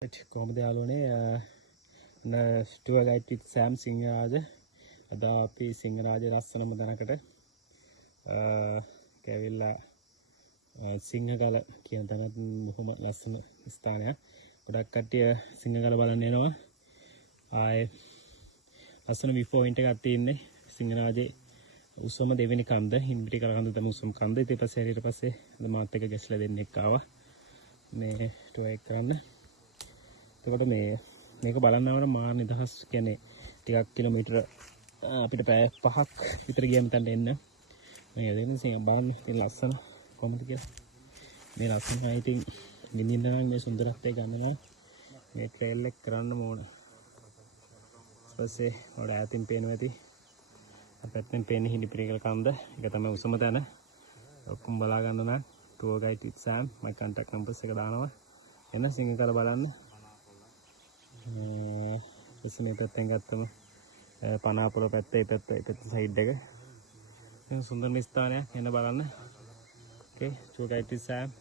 කොහොමද යාළුවනේ tour guide with Sam Sinharaja අද අපි සිංහරාජ ලස්සනම දනකට කැවිල්ලා සිංහගල කියන තැනත් බොහොම ලස්සන ස්ථානයක්. ගොඩක් කට්ටිය සිංහගල බලන්න එනවා. ආයේ ලස්සන view point එකක් තියෙන්නේ සිංහරාජේ උසම දෙවෙනි කන්ද හිම්බිටි කරකන්ද තමයි උසම කන්ද. ඊට පස්සේ ඊට පස්සේ මාත් එක්ක ගැස්ලා දෙන්නෙක් ආවා මේ tour එක කරන්න. එතකොට මේක බලන්න ආවම මාර නිදහස් කියන්නේ ටිකක් කිලෝමීටර අපිට පැය 5ක් විතර ගියම තැනට එන්න. මේ දෙන්නේ සිංහ බලන්න ඉතින් ලස්සන කොහොමද කියලා. මේ ලස්සනයි ඉතින් නිදින්න නම් මේ සුන්දරත්වය ගන්න නම් මේ ට්‍රේල් එක කරන්න ඕන. ඊපස්සේ වල ඈතින් පේනවා ඇති. අපෙන් පේන්නේ හිලිපිරිකල කන්ද. ඒක තමයි උසම තැන. ඔක්කොම බලා ගන්න නම් tour guide with Sam my contact numbers එක දානවා. එන්න සිංහකල බලන්න. මේ පැත්තෙන් ගත්තම පනාපොළ පැත්තේ පැත්ත සයිඩ් එක. සුන්දර ස්ථානයක් එන්න බලන්න. Okay, tour guide with Sam.